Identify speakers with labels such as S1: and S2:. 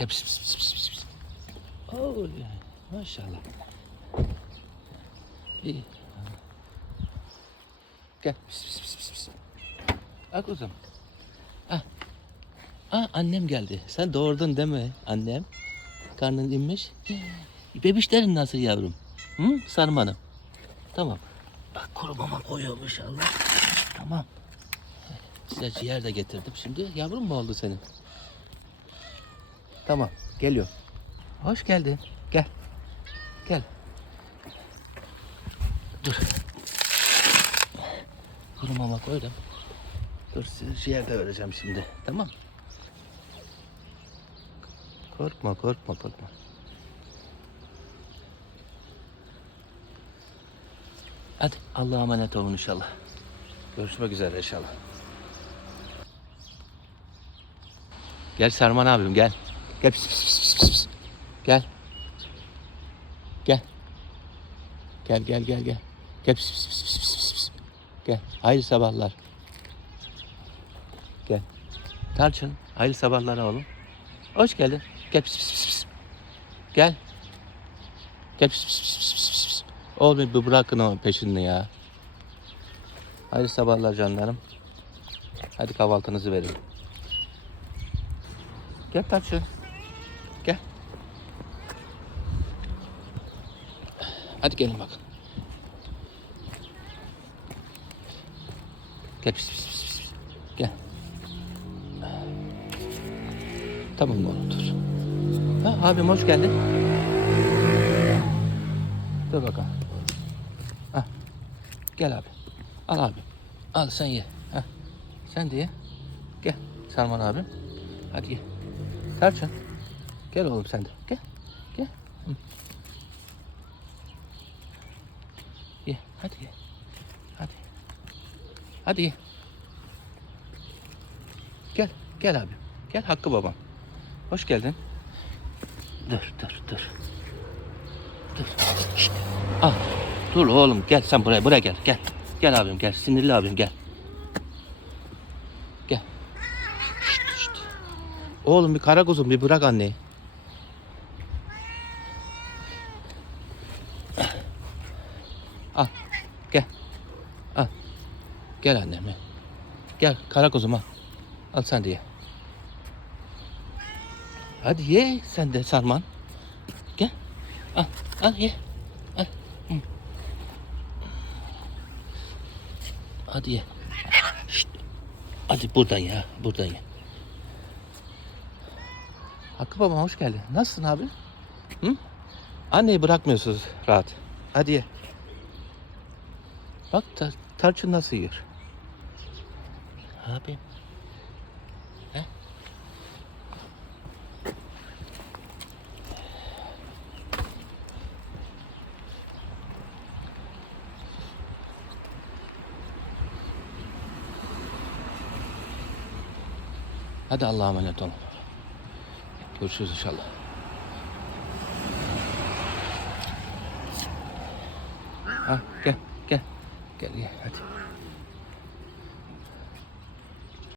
S1: Gel pis pis pis pis pis. Oo, maşallah. İyi. Gel pis pis pis pis. pis. Al kuzum. Ah. Ah annem geldi. Sen doğurdun değil mi annem? Karnın inmiş. Bebişlerin nasıl yavrum? Hı? Sarmanım. Tamam. Bak kuru mama koyuyormuş Allah. Tamam. Size ciğer de getirdim. Şimdi yavrum mu oldu senin? Tamam. Geliyor. Hoş geldin. Gel. Gel. Dur. Kuru mama koydum. Dur ciğer de vereceğim şimdi. Tamam. Korkma korkma korkma. Hadi Allah'a emanet olun inşallah. Görüşmek üzere inşallah. Gel Serman abim gel. Gel pis, pis, pis, pis, pis. Gel. Gel. Gel gel gel gel. Gel pis, pis, pis, pis, pis, pis. Gel. Hayırlı sabahlar. Gel. Tarçın. Hayırlı sabahlar oğlum. Hoş geldin. Gel pis pis pis pis. Gel. Gel pis pis pis pis pis pis. Oğlum bir bırakın o peşini ya. Hayırlı sabahlar canlarım. Hadi kahvaltınızı verin. Gel Tarçın. Gel. Hadi gelin bakın. Gel pis pis pis pis. Gel. Tamam oğlum dur. Ha, abim hoş geldin. Dur bakalım. Ha. Gel abi. Al abi. Al sen ye. Ha. Sen de ye. Gel. Salman abim. Hadi ye. Tarçın. Gel oğlum sen de. Gel. Gel. Hı. Ye. Hadi ye. Hadi. Hadi ye. Gel. Gel abi. Gel Hakkı babam. Hoş geldin. Dur dur dur. Dur. Şşt. Al. Dur oğlum gel sen buraya buraya gel gel. Gel abim gel sinirli abim gel. Gel. Şşt, şşt. Oğlum bir kara kuzum bir bırak anneyi. Al. Gel. Al. Gel annem. gel. Gel kara kuzum al. Al sen de ye. Hadi ye sen de sarman. Gel. Al. Al ye. Al. Hadi ye. Şşt. Hadi buradan ya. Buradan ye. Hakkı baba hoş geldin. Nasılsın abi? Hı? Anneyi bırakmıyorsunuz rahat. Hadi ye. Bak tar tarçın nasıl yiyor. Abi. He? Hadi Allah'a emanet olun. Görüşürüz inşallah. Ha, gel, gel. Gel, gel, hadi.